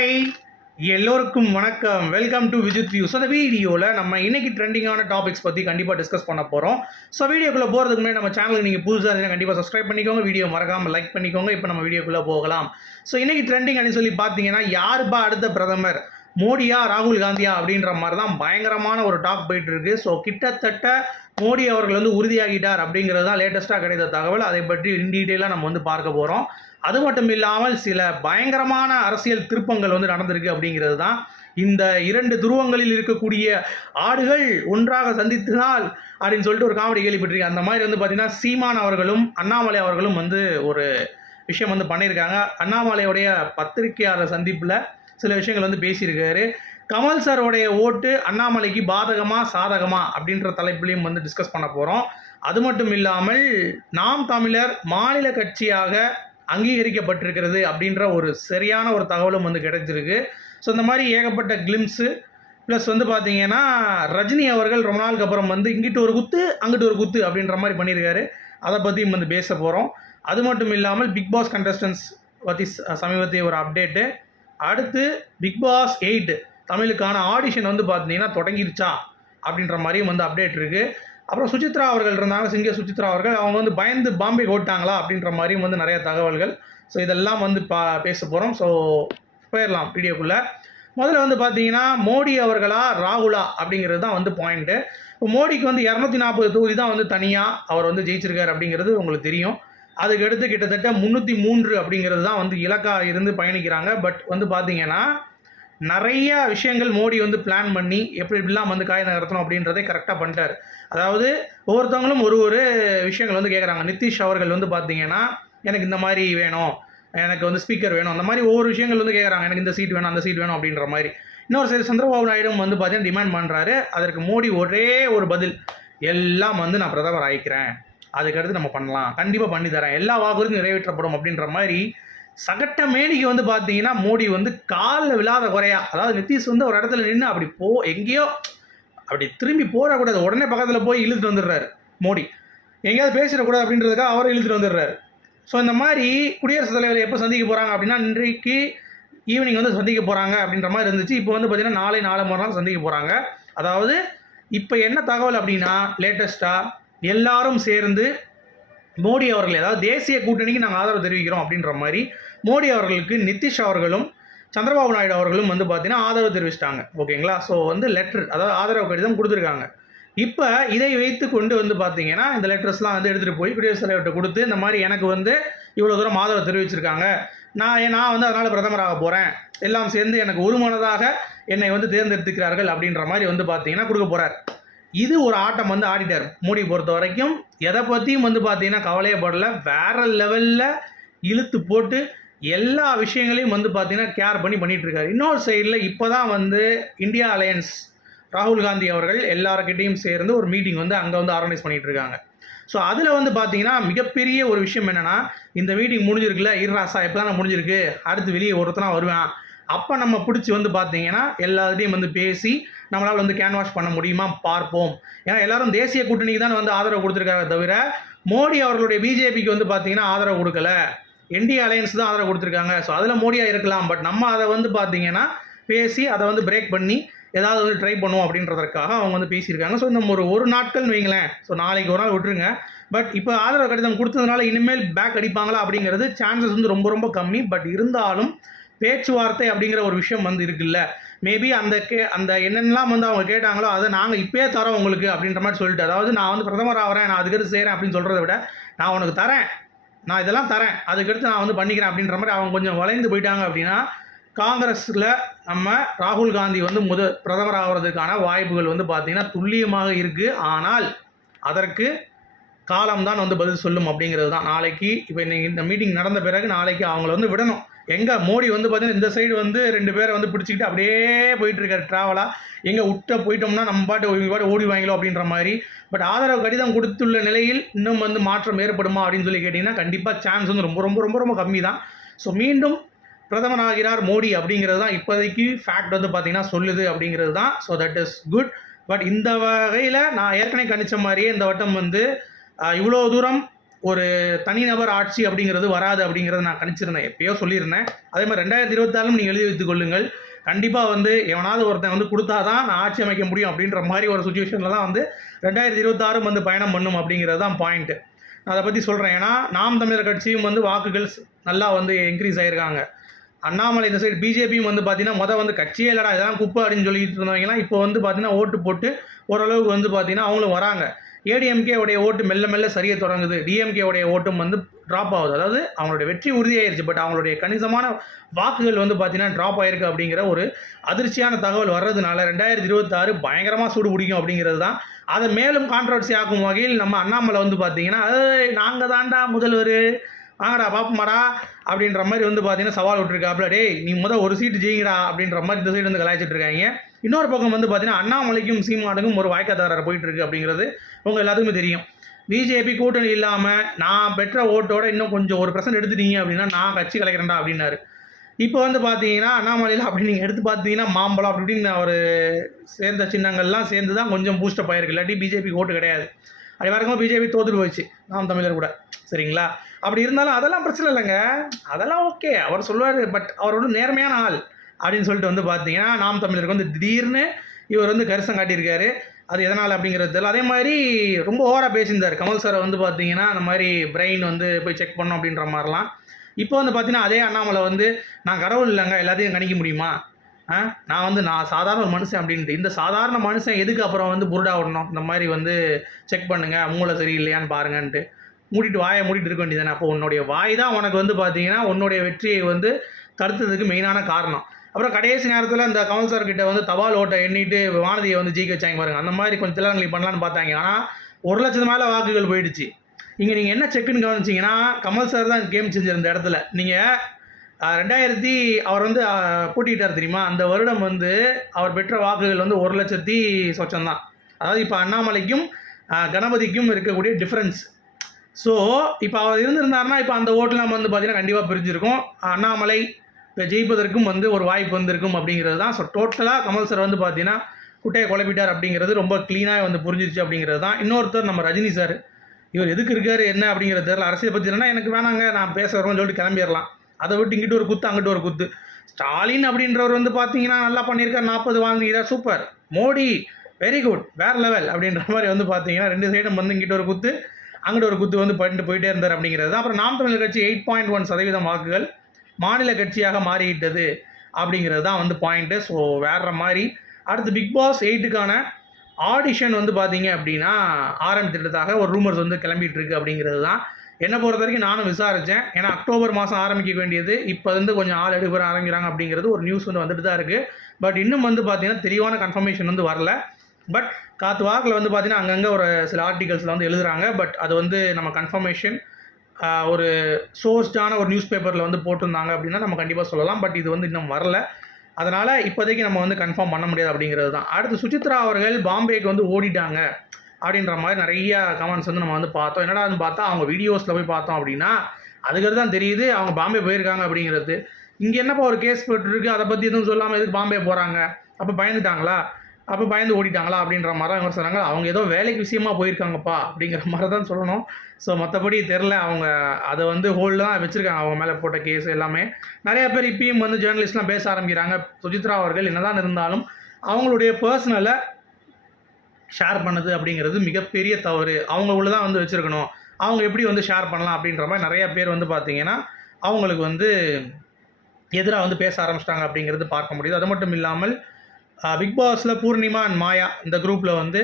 Hi எல்லோருக்கும் வணக்கம். Welcome to Vijith view so இந்த வீடியோவில் நம்ம இன்றைக்கி ட்ரெண்டிங்கான டாபிக்ஸ் பற்றி கண்டிப்பாக டிஸ்கஸ் பண்ண போகிறோம் ஸோ வீடியோக்குள்ளே போகிறதுக்கு முன்னாடி நம்ம சேனலுக்கு நீங்கள் புதுசாக இருந்தீங்கன்னா கண்டிப்பாக சப்ஸ்கிரைப் பண்ணிக்கோங்க. வீடியோ மறக்காமல் லைக் பண்ணிக்கோங்க. இப்போ நம்ம வீடியோக்குள்ளே போகலாம். ஸோ இன்றைக்கி ட்ரெண்டிங் அப்படின்னு சொல்லி பார்த்தீங்கன்னா யாருப்பா அடுத்த பிரதமர்? மோடியா ராகுல் காந்தியா அப்படின்ற மாதிரி தான் பயங்கரமான ஒரு டாக் போயிட்டு இருக்கு. ஸோ கிட்டத்தட்ட மோடி அவர்கள் வந்து உறுதியாகிட்டார் அப்படிங்கிறது தான் லேட்டஸ்ட்டாக கிடைத்த தகவல். அதை பற்றி இன் டீட்டெயிலாக நம்ம வந்து பார்க்க போகிறோம் அது மட்டும் இல்லாமல் சில பயங்கரமான அரசியல் திருப்பங்கள் வந்து நடந்திருக்கு அப்படிங்கிறது தான். இந்த இரண்டு துருவங்களில் இருக்கக்கூடிய ஆடுகள் ஒன்றாக சந்தித்ததால் அப்படின்னு சொல்லிட்டு ஒரு காமெடி கேள்விப்பட்டிருக்கேன். அந்த மாதிரி வந்து பார்த்தீங்கன்னா சீமான் அவர்களும் அண்ணாமலை அவர்களும் வந்து ஒரு விஷயம் வந்து பண்ணியிருக்காங்க. அண்ணாமலையுடைய பத்திரிகையாளர் சந்திப்பில் சில விஷயங்கள் வந்து பேசியிருக்காரு. கமல் சாரோடைய ஓட்டு அண்ணாமலைக்கு பாதகமா சாதகமா அப்படின்ற தலைப்பிலையும் வந்து டிஸ்கஸ் பண்ண போகிறோம் அது மட்டும் இல்லாமல் நாம் தமிழர் மாநில கட்சியாக அங்கீகரிக்கப்பட்டிருக்கிறது அப்படின்ற ஒரு சரியான ஒரு தகவலும் வந்து கிடைச்சிருக்கு. ஸோ இந்த மாதிரி ஏகப்பட்ட கிளிம்ஸு ப்ளஸ் வந்து பார்த்தீங்கன்னா ரஜினி அவர்கள் ரொம்ப நாளுக்கு அப்புறம் வந்து இங்கிட்டு ஒரு குத்து அங்கிட்டு ஒரு குத்து அப்படின்ற மாதிரி பண்ணியிருக்காரு. அதை பற்றியும் வந்து பேச போகிறோம் அது மட்டும் இல்லாமல் பிக் பாஸ் கண்டஸ்டன்ஸ் பற்றி சமீபத்திய ஒரு அப்டேட்டு அடுத்து பிக் பாஸ் எயிட் தமிழுக்கான ஆடிஷன் வந்து பார்த்தீங்கன்னா தொடங்கிருச்சா அப்படின்ற மாதிரியும் வந்து அப்டேட் இருக்குது அப்புறம் சுசித்ரா அவர்கள் இருந்தாங்க சிங்க சுசித்ரா அவர்கள். அவங்க வந்து பயந்து பாம்பே ஓட்டாங்களா அப்படின்ற மாதிரியும் வந்து நிறைய தகவல்கள். ஸோ இதெல்லாம் வந்து பா பேச போகிறோம் ஸோ போயிடலாம் வீடியோக்குள்ளே. முதல்ல வந்து பார்த்தீங்கன்னா மோடி அவர்களா ராகுலா அப்படிங்கிறது தான் வந்து பாயிண்ட்டு இப்போ மோடிக்கு வந்து இரநூத்தி நாற்பது தொகுதி தான் வந்து தனியாக அவர் வந்து ஜெயிச்சிருக்காரு அப்படிங்கிறது உங்களுக்கு தெரியும். அதுக்கு அடுத்து கிட்டத்தட்ட முந்நூற்றி மூன்று அப்படிங்கிறது தான் வந்து இலக்காக இருந்து பயணிக்கிறாங்க. பட் வந்து பார்த்தீங்கன்னா நிறைய விஷயங்கள் மோடி வந்து பிளான் பண்ணி எப்படி இப்படிலாம் வந்து காய் நகர்த்தணும் அப்படின்றதே கரெக்டாக பண்ணிட்டார். அதாவது ஒவ்வொருத்தவங்களும் ஒரு ஒரு விஷயங்கள் வந்து கேட்குறாங்க நிதிஷ் அவர்கள் வந்து பார்த்தீங்கன்னா எனக்கு இந்த மாதிரி வேணும். எனக்கு வந்து ஸ்பீக்கர் வேணும். அந்த மாதிரி ஒவ்வொரு விஷயங்கள் வந்து கேட்குறாங்க எனக்கு இந்த சீட் வேணும் அந்த சீட் வேணும் அப்படின்ற மாதிரி. இன்னொரு சைடு சந்திரபாபு நாயுடும் வந்து பார்த்தீங்கன்னா டிமாண்ட் பண்ணுறாரு அதற்கு மோடி ஒரே ஒரு பதில். எல்லாம் வந்து நான் பிரதமர் ஆயிக்கிறேன். அதுக்கடுத்து நம்ம பண்ணலாம். கண்டிப்பாக பண்ணி தரேன். எல்லா வாக்குறுதியும் நிறைவேற்றப்படும் அப்படின்ற மாதிரி சகட்ட மேனிக்கு வந்து பார்த்தீங்கன்னா மோடி வந்து காலில் விழாத குறையா அதாவது நிதிஷ் வந்து ஒரு இடத்துல நின்று அப்படி போ எங்கேயோ அப்படி திரும்பி போடக்கூடாது உடனே பக்கத்தில் போய் இழுத்துட்டு வந்துடுறாரு மோடி. எங்கேயாவது பேசிடக்கூடாது அப்படின்றதுக்காக அவரை இழுத்துட்டு வந்துடுறாரு. ஸோ இந்த மாதிரி குடியரசுத் தலைவர் எப்போ சந்திக்க போகிறாங்க அப்படின்னா இன்றைக்கு ஈவினிங் வந்து சந்திக்க போகிறாங்க அப்படின்ற மாதிரி இருந்துச்சு. இப்போ வந்து பார்த்தீங்கன்னா நாளை நாலு மறுநாள் சந்திக்க போகிறாங்க அதாவது இப்போ என்ன தகவல் அப்படின்னா லேட்டஸ்ட்டாக எல்லாரும் சேர்ந்து மோடி அவர்கள் ஏதாவது தேசிய கூட்டணிக்கு நாங்கள் ஆதரவு தெரிவிக்கிறோம் அப்படின்ற மாதிரி மோடி அவர்களுக்கு நிதிஷ் அவர்களும் சந்திரபாபு நாயுடு அவர்களும் வந்து பார்த்தீங்கன்னா ஆதரவு தெரிவிச்சிட்டாங்க. ஓகேங்களா? ஸோ வந்து லெட்டர் அதாவது ஆதரவு கடிதம் கொடுத்துருக்காங்க. இப்போ இதை வைத்து கொண்டு வந்து பார்த்தீங்கன்னா இந்த லெட்டர்ஸ்லாம் வந்து எடுத்துகிட்டு போய் குடியரசுத் தலைவர்கிட்ட கொடுத்து இந்த மாதிரி எனக்கு வந்து இவ்வளோ தூரம் ஆதரவு தெரிவிச்சிருக்காங்க. நான் ஏன் நான் வந்து அதனால் பிரதமராக போகிறேன் எல்லாம் சேர்ந்து எனக்கு ஒருமனதாக என்னை வந்து தேர்ந்தெடுத்துக்கிறார்கள் அப்படின்ற மாதிரி வந்து பார்த்தீங்கன்னா கொடுக்க போகிறார் இது ஒரு ஆட்டம் வந்து ஆடிட்டார். மோடி பொறுத்த வரைக்கும் எதை பற்றியும் வந்து பார்த்தீங்கன்னா கவலையே படல. வேறு லெவலில் இழுத்து போட்டு எல்லா விஷயங்களையும் வந்து பார்த்தீங்கன்னா கேர் பண்ணி பண்ணிகிட்ருக்காரு இன்னொரு சைடில் இப்போ தான் வந்து இந்தியா அலையன்ஸ் ராகுல் காந்தி அவர்கள் எல்லாருக்கிட்டையும் சேர்ந்து ஒரு மீட்டிங் வந்து அங்கே வந்து ஆர்கனைஸ் பண்ணிகிட்ருக்காங்க இருக்காங்க ஸோ அதில் வந்து பார்த்தீங்கன்னா மிகப்பெரிய ஒரு விஷயம் என்னென்னா இந்த மீட்டிங் முடிஞ்சிருக்குல்ல இர்ராசா எப்போ தானே முடிஞ்சிருக்கு. அடுத்து வெளியே ஒருத்தனா வருவேன். அப்போ நம்ம பிடிச்சி வந்து பார்த்தீங்கன்னா எல்லாத்தையும் வந்து பேசி நம்மளால் வந்து கேன்வாஷ் பண்ண முடியுமா பார்ப்போம். ஏன்னா எல்லாரும் தேசிய கூட்டணிக்கு தான் வந்து ஆதரவு கொடுத்துருக்காங்க தவிர மோடி அவர்களுடைய பிஜேபிக்கு வந்து பார்த்தீங்கன்னா ஆதரவு கொடுக்கல. என்டிஏ அலையன்ஸ் தான் ஆதரவு கொடுத்துருக்காங்க. ஸோ அதில் மோடியாக இருக்கலாம். பட் நம்ம அதை வந்து பார்த்தீங்கன்னா பேசி அதை வந்து பிரேக் பண்ணி ஏதாவது வந்து ட்ரை பண்ணுவோம் அப்படின்றதற்காக அவங்க வந்து பேசியிருக்காங்க. ஸோ இந்த ஒரு ஒரு நாட்கள்னு வைங்களேன். ஸோ நாளைக்கு ஒரு நாள் விட்டுருங்க. பட் இப்போ ஆதரவு கடிதம் கொடுத்ததுனால இனிமேல் பேக் அடிப்பாங்களா அப்படிங்கிறது சான்சஸ் வந்து ரொம்ப ரொம்ப கம்மி. பட் இருந்தாலும் பேச்சுவார்த்தை அப்படிங்கிற ஒரு விஷயம் வந்து இருக்குல்ல. மேபி அந்த கே அந்த என்னென்னலாம் வந்து அவங்க கேட்டாங்களோ அதை நாங்கள் இப்பயே தரோம் உங்களுக்கு அப்படின்ற மாதிரி சொல்லிட்டு அதாவது நான் வந்து பிரதமர் ஆகிறேன் நான் அதுக்கடுத்து செய்கிறேன் அப்படின்னு சொல்கிறத விட நான் உனக்கு தரேன். நான் இதெல்லாம் தரேன். அதுக்கடுத்து நான் வந்து பண்ணிக்கிறேன் அப்படின்ற மாதிரி அவங்க கொஞ்சம் வளைந்து போயிட்டாங்க அப்படின்னா காங்கிரஸில் நம்ம ராகுல் காந்தி வந்து முத பிரதமர் ஆகிறதுக்கான வாய்ப்புகள் வந்து பார்த்திங்கன்னா துல்லியமாக இருக்குது ஆனால் அதற்கு காலம்தான் வந்து பதில் சொல்லும் அப்படிங்கிறது தான். நாளைக்கு இப்போ இன்னைக்கு இந்த மீட்டிங் நடந்த பிறகு நாளைக்கு அவங்கள வந்து விடணும். எங்கே மோடி வந்து பார்த்தீங்கன்னா இந்த சைடு வந்து ரெண்டு பேரை வந்து பிடிச்சிக்கிட்டு அப்படியே போயிட்டு இருக்காரு ட்ராவலாக எங்கே விட்ட போயிட்டோம்னா நம்ம பாட்டு இவங்க பாட்டு ஓடி வாங்கிலோ அப்படின்ற மாதிரி. பட் ஆதரவு கடிதம் கொடுத்துள்ள நிலையில் இன்னும் வந்து மாற்றம் ஏற்படுமா அப்படின்னு சொல்லி கேட்டிங்கன்னா கண்டிப்பாக சான்ஸ் வந்து ரொம்ப ரொம்ப ரொம்ப ரொம்ப கம்மி தான் ஸோ மீண்டும் பிரதமர் ஆகிறார் மோடி அப்படிங்கிறது தான் இப்போதைக்கு ஃபேக்ட் வந்து பார்த்தீங்கன்னா சொல்லுது அப்படிங்கிறது தான். So that is good but இந்த வகையில் நான் ஏற்கனவே கணிச்ச மாதிரியே இந்த வட்டம் வந்து இவ்வளோ தூரம் ஒரு தனிநபர் ஆட்சி அப்படிங்கிறது வராது அப்படிங்கிறத நான் கணிச்சிருந்தேன். எப்பயோ சொல்லியிருந்தேன். அதே மாதிரி ரெண்டாயிரத்தி இருபத்தாலும் நீங்கள் எழுதி வைத்துக் கொள்ளுங்கள். கண்டிப்பாக வந்து எவனாவது ஒருத்தன் வந்து கொடுத்தா தான் நான் ஆட்சி அமைக்க முடியும் அப்படின்ற மாதிரி ஒரு சுச்சுவேஷனில் தான் வந்து ரெண்டாயிரத்தி இருபத்தாறும் வந்து பயணம் பண்ணும் அப்படிங்கிறது தான் பாயிண்ட்டு நான் அதை பற்றி சொல்கிறேன் ஏன்னா நாம் தமிழர் கட்சியும் வந்து வாக்குகள் நல்லா வந்து இன்க்ரீஸ் ஆகியிருக்காங்க அண்ணாமலை இந்த சைடு பிஜேபியும் வந்து பார்த்தீங்கன்னா மொதல் வந்து கட்சியே இல்லடா இதெல்லாம் குப்பை அப்படின்னு சொல்லிட்டு இருந்தவங்கலாம் இப்போ வந்து பார்த்தீங்கன்னா ஓட்டு போட்டு ஓரளவுக்கு வந்து பார்த்தீங்கன்னா அவங்களும் வராங்க. ஏடிஎம்கே உடைய ஓட்டு மெல்ல மெல்ல சரிய தொடங்குது. டிஎம்கே உடைய ஓட்டும் வந்து ட்ராப் ஆகுது. அதாவது அவங்களுடைய வெற்றி உறுதியாயிருச்சு. பட் அவங்களுடைய கணிசமான வாக்குகள் வந்து பார்த்தீங்கன்னா ட்ராப் ஆயிருக்கு அப்படிங்கிற ஒரு அதிர்ச்சியான தகவல் வர்றதுனால ரெண்டாயிரத்தி இருபத்தாறு பயங்கரமாக சூடு பிடிக்கும் அப்படிங்கிறது தான் அதை மேலும் கான்ட்ரவர்சி ஆக்கும் வகையில் நம்ம அண்ணாமலை வந்து பார்த்தீங்கன்னா நாங்கள் தாண்டா முதல்வர். வாங்கடா பாப்பமாடா அப்படின்ற மாதிரி வந்து பார்த்தீங்கன்னா சவால் விட்டுருக்காப்புல. டேய் நீ முதல் ஒரு சீட்டு ஜெயிங்கடா அப்படின்ற மாதிரி இந்த சைடு வந்து கலாய்ச்சிட்டு இருக்காங்க. இன்னொரு பக்கம் வந்து பார்த்தீங்கன்னா அண்ணாமலைக்கும் சீமானுக்கும் ஒரு வாய்க்காதாரர் போயிட்டு இருக்கு அப்படிங்கிறது உங்கள் எல்லாத்துக்குமே தெரியும். பிஜேபி கூட்டணி இல்லாமல் நான் பெற்ற ஓட்டோட இன்னும் கொஞ்சம் ஒரு பர்சன்ட் எடுத்துட்டீங்க அப்படின்னா நான் கட்சி கலைக்கிறேன்டா அப்படின்னாரு. இப்போ வந்து பார்த்தீங்கன்னா அண்ணாமலையில் அப்படி நீங்கள் எடுத்து பார்த்தீங்கன்னா மாம்பழம் அப்படின்னு அவர் சேர்ந்த சின்னங்கள்லாம் சேர்ந்து தான் கொஞ்சம் பூஸ்டப் ஆயிருக்கு இல்லாட்டி பிஜேபி ஓட்டு கிடையாது. அது வரைக்கும் பிஜேபி தோத்துட்டு போயிடுச்சு. நாம் தமிழர் கூட. சரிங்களா? அப்படி இருந்தாலும் அதெல்லாம் பிரச்சனை இல்லைங்க. அதெல்லாம் ஓகே. அவர் சொல்லுவார் பட் அவரோட நேர்மையான ஆள். அப்படின்னு சொல்லிட்டு வந்து பார்த்தீங்கன்னா நாம் தமிழருக்கு வந்து திடீர்னு இவர் வந்து கரிசம் காட்டியிருக்காரு. அது எதனால் அப்படிங்கிறது தெரியல. அதே மாதிரி ரொம்ப ஓவராக பேசியிருந்தார். கமல் சாரை வந்து பார்த்தீங்கன்னா அந்த மாதிரி பிரெயின் வந்து போய் செக் பண்ணோம் அப்படின்ற மாதிரிலாம். இப்போ வந்து பார்த்தீங்கன்னா அதே அண்ணாமலை வந்து நான் கடவுள் இல்லைங்க. எல்லாத்தையும் கணிக்க முடியுமா? நான் வந்து நான் சாதாரண ஒரு மனுஷன் அப்படின்ட்டு இந்த சாதாரண மனுஷன் எதுக்கு அப்புறம் வந்து புருடா விடணும்? இந்த மாதிரி வந்து செக் பண்ணுங்கள் மூளை சரியில்லையான்னு பாருங்கன்ட்டு. மூடிட்டு வாயை மூடிட்டு இருக்க வேண்டியதானே அப்போ உன்னுடைய வாய் தான் உனக்கு வந்து பார்த்தீங்கன்னா உன்னுடைய வெற்றியை வந்து தடுத்ததுக்கு மெயினான காரணம். அப்புறம் கடைசி நேரத்தில் இந்த கமல் சார் கிட்ட வந்து தபால் ஓட்டை எண்ணிட்டு வானதியை வந்து ஜெயிக்க வச்சாங்க பாருங்க. அந்த மாதிரி கொஞ்சம் திலகங்களை பண்ணலான்னு பார்த்தாங்க. ஆனால் ஒரு லட்சத்து மேலே வாக்குகள் போயிடுச்சு. இங்கே நீங்கள் என்ன செக்குன்னு கவனிச்சிங்கன்னா கமல் சார் தான் கேம் செஞ்சிருந்த இடத்துல. நீங்கள் ரெண்டாயிரத்தி அவர் வந்து அஹ், தெரியுமா? அந்த வருடம் வந்து அவர் பெற்ற வாக்குகள் வந்து ஒரு லட்சத்தி சொச்சம் தான். அதாவது இப்போ அண்ணாமலைக்கும் கணபதிக்கும் இருக்கக்கூடிய டிஃப்ரென்ஸ் ஸோ இப்போ அவர் இருந்திருந்தாருன்னா இப்போ அந்த ஓட்டுலாம் வந்து பார்த்தீங்கன்னா கண்டிப்பாக பிரிஞ்சிருக்கும். அண்ணாமலை இப்போ ஜெயிப்பதற்கும் வந்து ஒரு வாய்ப்பு வந்திருக்கும் அப்படிங்கிறது தான். ஸோ டோட்டலாக கமல் சார் வந்து பார்த்தீங்கன்னா குட்டையை குழப்பிட்டார் அப்படிங்கிறது ரொம்ப க்ளீனாக வந்து புரிஞ்சிருச்சு அப்படிங்கிறது தான். இன்னொருத்தர் நம்ம ரஜினி சார் இவர் எதுக்கு இருக்காரு என்ன அப்படிங்கிறது தெரியல. அரசியல் பற்றி எனக்கு வேணாங்க நான் பேச வரோம்னு சொல்லிட்டு கிளம்பிடலாம். அதை விட்டு இங்கிட்டு ஒரு குத்து அங்கிட்டு ஒரு குத்து. ஸ்டாலின் அப்படின்றவர் வந்து பார்த்தீங்கன்னா நல்லா பண்ணியிருக்கார். நாற்பது வாழ்ந்துக்கிறார் சூப்பர் மோடி வெரி குட் வேற லெவல் அப்படின்ற மாதிரி வந்து பார்த்தீங்கன்னா ரெண்டு சைடும் வந்து இங்கிட்ட ஒரு குத்து அங்கிட்ட ஒரு குத்து வந்து பண்ணிட்டு போயிட்டே இருந்தார் அப்படிங்கிறது அப்புறம் நாம் தமிழர் கட்சி எயிட் பாயிண்ட் ஒன் சதவீதம் வாக்குகள் மாநில கட்சியாக மாறிவிட்டது அப்படிங்கிறது தான் வந்து பாயிண்ட்டு ஸோ வேற மாதிரி. அடுத்து பிக் பாஸ் எயிட்டுக்கான ஆடிஷன் வந்து பார்த்தீங்க அப்படின்னா ஆரம்பித்திட்டதாக ஒரு ரூமர்ஸ் வந்து கிளம்பிகிட்டு இருக்கு அப்படிங்கிறது தான் என்னை பொறுத்த வரைக்கும் நானும் விசாரித்தேன் ஏன்னா அக்டோபர் மாதம் ஆரம்பிக்க வேண்டியது. இப்போ வந்து கொஞ்சம் ஆள் எடுக்கிற ஆரம்பிக்கிறாங்க அப்படிங்கிறது ஒரு நியூஸ் வந்து வந்துட்டு தான் இருக்குது பட் இன்னும் வந்து பார்த்தீங்கன்னா தெளிவான கன்ஃபர்மேஷன் வந்து வரல. பட் காத்து வாக்கில் வந்து பார்த்தீங்கன்னா அங்கங்கே ஒரு சில ஆர்டிகல்ஸில் வந்து எழுதுகிறாங்க பட் அது வந்து நம்ம கன்ஃபர்மேஷன் ஒரு சோர்ஸ்டான ஒரு நியூஸ் பேப்பரில் வந்து போட்டிருந்தாங்க அப்படின்னா நம்ம கண்டிப்பாக சொல்லலாம். பட் இது வந்து இன்னும் வரல. அதனால் இப்போதைக்கு நம்ம வந்து கன்ஃபார்ம் பண்ண முடியாது அப்படிங்கிறது தான். அடுத்து சுசித்ரா அவர்கள் பாம்பேக்கு வந்து ஓடிட்டாங்க. அப்படின்ற மாதிரி நிறைய கமெண்ட்ஸ் வந்து நம்ம வந்து பார்த்தோம். என்னடான்னு பார்த்தா அவங்க வீடியோஸில் போய் பார்த்தோம் அப்படின்னா அதுக்கு தான் தெரியுது அவங்க பாம்பே போயிருக்காங்க அப்படிங்கிறது. இங்கே என்னப்பா ஒரு கேஸ் போட்டுருக்கு அதை பற்றி எதுவும் சொல்லாமல் எதுக்கு பாம்பே போகிறாங்க அப்போ பயந்துட்டாங்களா? அப்போ பயந்து ஓடிட்டாங்களா? அப்படின்ற மாதிரி தான் சொன்னாங்க அவங்க ஏதோ வேலைக்கு விஷயமா போயிருக்காங்கப்பா அப்படிங்கிற மாதிரி தான் சொல்லணும். ஸோ மற்றபடி தெரில அவங்க அதை வந்து ஹோல்டு தான் வச்சுருக்காங்க. அவங்க மேலே போட்ட கேஸ் எல்லாமே. நிறைய பேர் இப்பயும் வந்து ஜேர்னலிஸ்ட்லாம் பேச ஆரம்பிக்கிறாங்க. சுஜித்ரா அவர்கள் என்னதான் இருந்தாலும் அவங்களுடைய பர்சனலை ஷேர் பண்ணுது அப்படிங்கிறது மிகப்பெரிய தவறு. அவங்க உள்ள தான் வந்து வச்சுருக்கணும். அவங்க எப்படி வந்து ஷேர் பண்ணலாம் அப்படின்ற மாதிரி நிறைய பேர் வந்து பார்த்திங்கன்னா அவங்களுக்கு வந்து எதிராக வந்து பேச ஆரம்பிச்சிட்டாங்க அப்படிங்கிறது பார்க்க முடியுது. அது மட்டும் இல்லாமல் பிக் பாஸில் பூர்ணிமா அண்ட் மாயா இந்த குரூப்பில் வந்து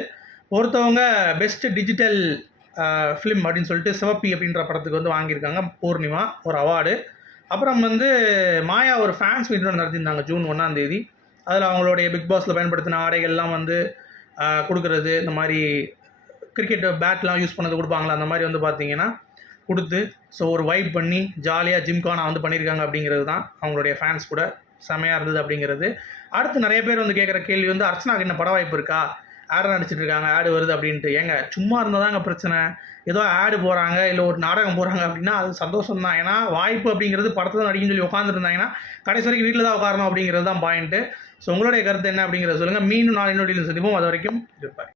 ஒருத்தவங்க பெஸ்ட் டிஜிட்டல் ஃபிலிம் அப்படின்னு சொல்லிட்டு சிவப்பி அப்படின்ற படத்துக்கு வந்து வாங்கியிருக்காங்க. பூர்ணிமா ஒரு அவார்டு அப்புறம் வந்து மாயா ஒரு ஃபேன்ஸ் மீட் ஒன்று நடத்தியிருந்தாங்க ஜூன் ஒன்றாந்தேதி அதில் அவங்களுடைய பிக் பாஸில் பயன்படுத்தின ஆடைகள்லாம் வந்து கொடுக்கறது இந்த மாதிரி கிரிக்கெட் பேட்லாம் யூஸ் பண்ணது கொடுப்பாங்களா? அந்த மாதிரி வந்து பார்த்தீங்கன்னா கொடுத்து ஸோ ஒரு வைப் பண்ணி ஜாலியாக ஜிம்கானா வந்து பண்ணியிருக்காங்க அப்படிங்கிறது தான் அவங்களுடைய ஃபேன்ஸ் கூட செமையாக இருந்தது அப்படிங்கிறது. அடுத்து நிறைய பேர் வந்து கேட்குற கேள்வி வந்து அர்ச்சனாக்கு என்ன பட வாய்ப்பு இருக்கா? ஆடு நடிச்சிட்டு இருக்காங்க ஆடு வருது அப்படின்ட்டு. ஏங்க சும்மா இருந்தால் தாங்க பிரச்சனை. ஏதோ ஆடு போகிறாங்க இல்லை ஒரு நாடகம் போகிறாங்க அப்படின்னா அது சந்தோஷம் தான் ஏன்னா வாய்ப்பு அப்படிங்கிறது படத்தை தான் நடிக்கணும்னு சொல்லி உட்காந்துருந்தாங்கன்னா கடைசி வரைக்கும் வீட்டில் தான் உட்காரணும் அப்படிங்கிறது தான் பாயிண்ட்டு ஸோ உங்களுடைய கருத்து என்ன அப்படிங்கிறத சொல்லுங்கள் மீண்டும் நான் நொடியில் சந்திப்போம். அது வரைக்கும் இருப்பார்